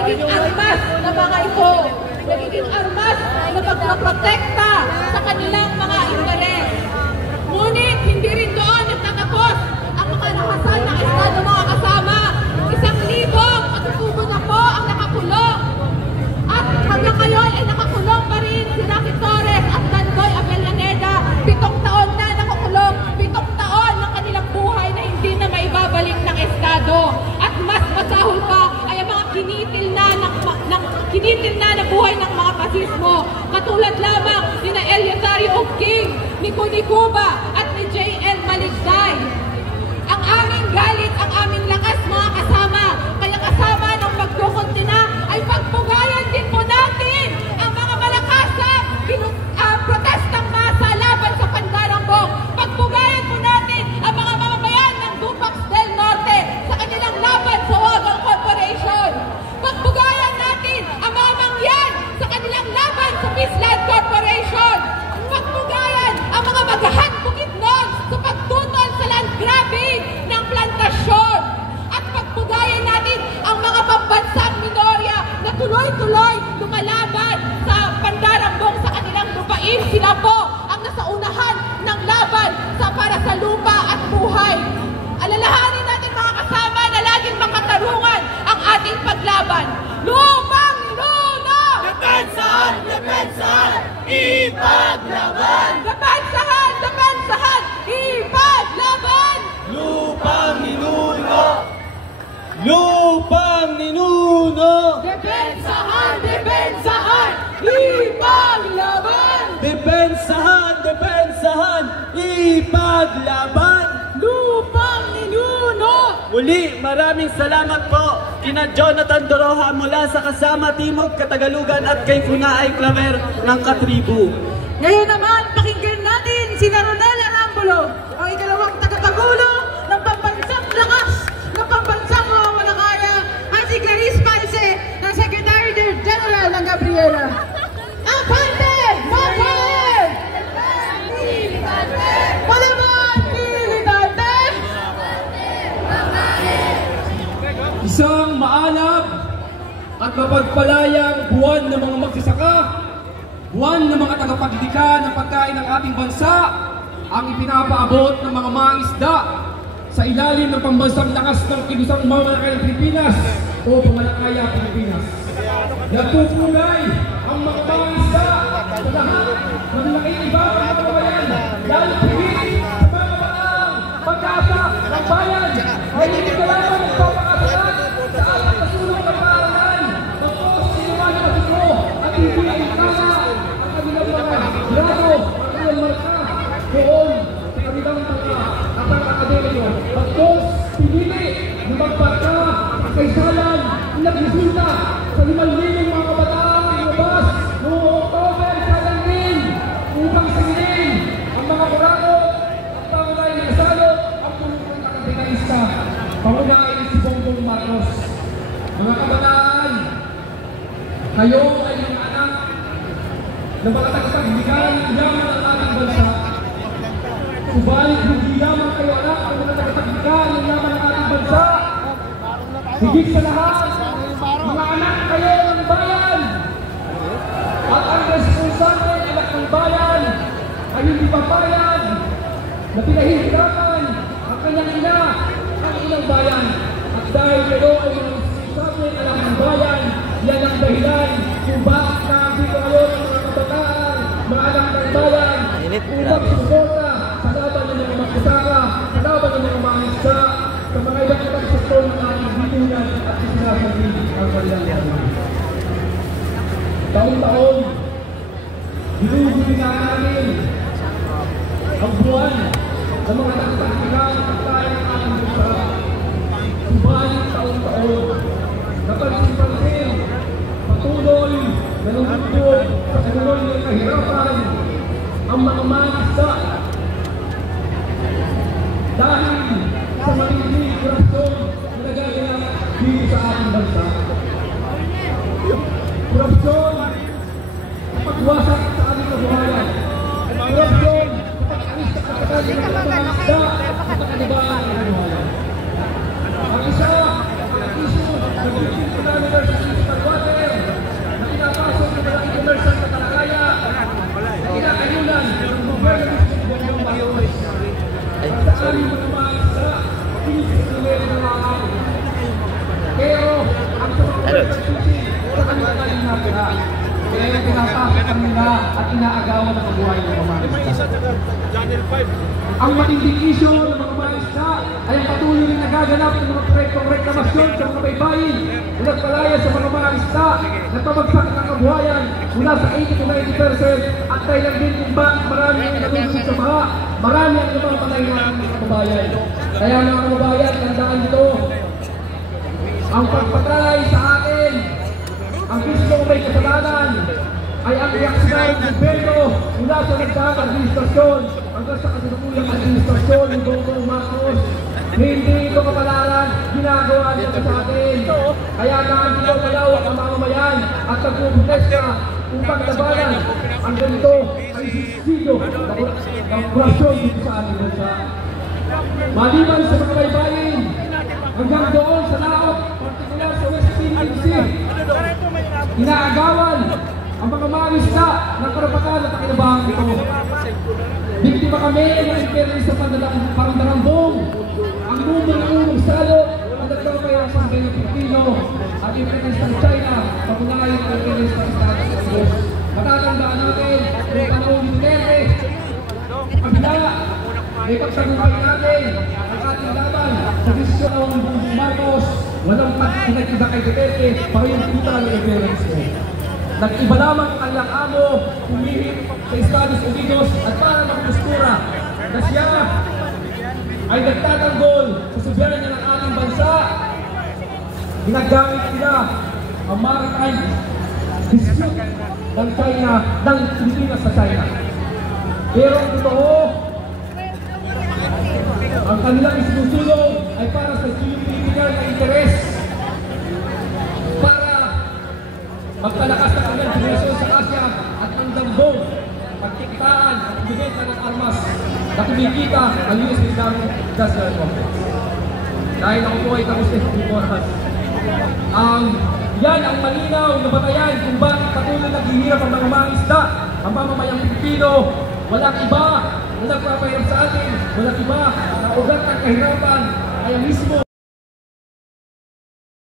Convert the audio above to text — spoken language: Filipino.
nagiging armas na mga ito. Nagiging armas na magpaprotekta sa kanilang mga interes. Ngunit hindi rin doon nagtatapos ang mga nakasan ng Estado, mga kasama. 1,000 katutubo na po ang nakakulong. At hanggang ngayon ay nakakulong pa rin si Rocky Torres at Dandoy Avellaneda. 7 taon na nakakulong. 7 taon ng kanilang buhay na hindi na maibabalik ng Estado. At mas masahol pa ay ang mga kinitil na na buhay ng mga pasismo. Katulad lamang ni na Eleuterio King, ni Kuni Cuba at ni J.L. Maligday. Ang aming galit, ang aming lakas, mga kasama. Kaya kasama ng pagkukuntina ay pagpugayan din po natin ang mga malakasang protestang masa laban sa Pandarambong. Pagpugayan po natin ang mga mamamayan ng Dupax del Norte sa kanilang laban sa Wagang Corporation. Pagpugayan natin ang mga mangyan sa kanilang laban sa Peaceland Corporation. Pagpugayan ang mga magahan Bukidnon sa pagtutol sa land grabbing ng plantasyon. At pagpugayan natin ang mga pambansang minorya na tuloy-tuloy lumalaban sa Pandarambong sa kanilang lupain. Sila po ang nasa unahan ng laban para sa lupa at buhay. Alalahanin natin, mga kasama, na laging makatarungan ang ating paglaban. Lupang Ninuno! Depensahan! Depensahan! Ipaglaban! Depensahan! Depensahan! Ipaglaban! Lupang Ninuno! Lupang Ninuno! Depensahan! Depensahan! Ipaglaban! Depensahan! Depensahan! Ipaglaban! Lupang Ninuno! Muli, maraming salamat po kina Jonathan Doroha mula sa Kasama Timog Katagalugan at kay Funaay Claver ng Katribu. Ngayon naman, pakinggan natin si Ronel Arambulo, ang ikalawang tagapagulo ng pambansang lakas ng pambansang mga malakaya at si Clarice Palse ng Secretary General ng Gabriela. Apante! Mapay! Palaban! Militante! Isang maalab at mapagpalayang buwan ng mga magsasaka, buwan ng mga tagapaglikha ng pagkain ng ating bansa, ang ipinapaabot ng mga mangisda sa ilalim ng pambansang lakas ng Kibusang Mamalakaya Pilipinas o Pamalakaya Pilipinas. Nagpupulay ang mga mangisda sa lahat ng laking iba ng mga bayan, lalo pigil sa mga batang pag-asa ng bayan. Ngayon ito lamang nagpapakasalan sa ating kasulong ng paaralan ng sinuman ng asiko at hindi ay kaya ang kanilang mga grado, ang kanilang marka doon sa kanilang mga at ang akademiko. Pagkos, pinili na magparka ang kaisalan na nagresulta sa 5,000 mga kabataan na ilabas noong October sa Langin upang singilin ang mga kurado at pangunay na kasalo ang pulupong akademista. Pangunahin si Bongbong Marcos. Mga kabataan, kayo ay mga anak na mga tagapaglikha ng yaman ng ating bansa. Subalit hindi lamang kayo anak ang mga tagapaglikha ng yaman ng ating bansa. Higit sa lahat, mga anak kayo ng bayan. At ang responsable anak ng bayan ay hindi papayag na pinahihirapan ang kanyang ina, ang ilang bayan. At dahil kayo ay mga responsable anak ng bayan, yan ang dahilan kung bakit nandito kayo ng mga kabataan, mga anak ng bayan, upang suporta sa laban ng mga magsasaka, sa laban ng mga mangisda, sa mga ibang ibang sektor ng ating binunan at sinasabi ang kanilang laban. Taon-taon, ginugulinan namin ang buwan sa mga nagtagpilang pagkain ng ating bansa. Subalit taon-taon, napansin-pansin, patuloy na nanggugyot sa kanilang ng kahirapan ang mga mangisda dahil sa matinding korupsyon na nagaganap dito sa ating bansa. Korupsyon na pagwasak sa ating kabuhayan. Korupsyon na pag-alis sa katagal ng mga isda sa kanibaan ng kabuhayan. Ang isa, ang isu na Philippine University mga commercial na talakaya na kinakayunan ng gobyerno ng Bongbong Marcos. Sa aming mga maisa, pinisisilero na lang. Pero, ang sa mga commercial susi, sa kanila galing natin. Kaya pinapasok kanila at inaagawan ng buhay ng mga maisa. Ang matinding isyo ng mga maisa ay ang patuloy rin nagaganap ng mga proyektong reklamasyon sa mga baybayin na nagpalaya sa mga maisa na pabagsak ng kabuhayan mula sa 80 to 90% at dahilan din kung bakit marami ang nalulusog sa baha, marami ang namamalayan ng mga kababayan. Kaya mga kababayan, tandaan ito, ang pagpatay sa atin, ang gusto may kasalanan ay ang reaksyon ng gobyerno mula sa nagdaang administrasyon hanggang sa kasalukuyang administrasyon ng Bongbong Marcos. Hindi ito kapalaran, ginagawa nila sa atin. Kaya naandito malawak ang mamamayan at nagpuprotesta upang labanan ang ganito ay suicidio ng korupsyon dito sa ating bansa. Maliban sa mga baybayin, hanggang doon sa laot, partikular sa West Philippine Sea, inaagawan ang mga maisa ng karapatan at pakinabangan ito. Biktima kami ng imperialist sa pandarambong, ang lumang salot na nagkakaya sa mga Pilipino at imperialist ng China, papunay ang imperialist ng Estados Unidos. Matatandaan natin yung panahon ni Duterte, kabila, may pagtagumpay natin ang ating laban sa desisyon ng Bongbong Marcos, walang pinagkita kay Duterte para yung kita ng imperialismo. Nag-iba lamang ang kanyang amo, pumihit sa Estados Unidos at para magpostura na siya ay nagtatanggol sa soberanya ng ating bansa. Ginagamit nila ang maritime dispute ng China, ng Pilipinas sa China. Pero ang totoo, ang kanilang isinusulong ay para sa geopolitical na interes, para magpalakas ng kanilang generasyon sa Asia at ang dambong, pagtiktaan at bibenta ng armas na kumikita ang US Military Industrial Complex. Dahil ako po ay tapos na Bumoras. Yan ang malinaw na batayan kung bakit patuloy naghihirap ang mga mangisda, ang mamamayang Pilipino. Walang iba na nagpapahirap sa atin, walang iba na ugat ng kahirapan, kaya mismo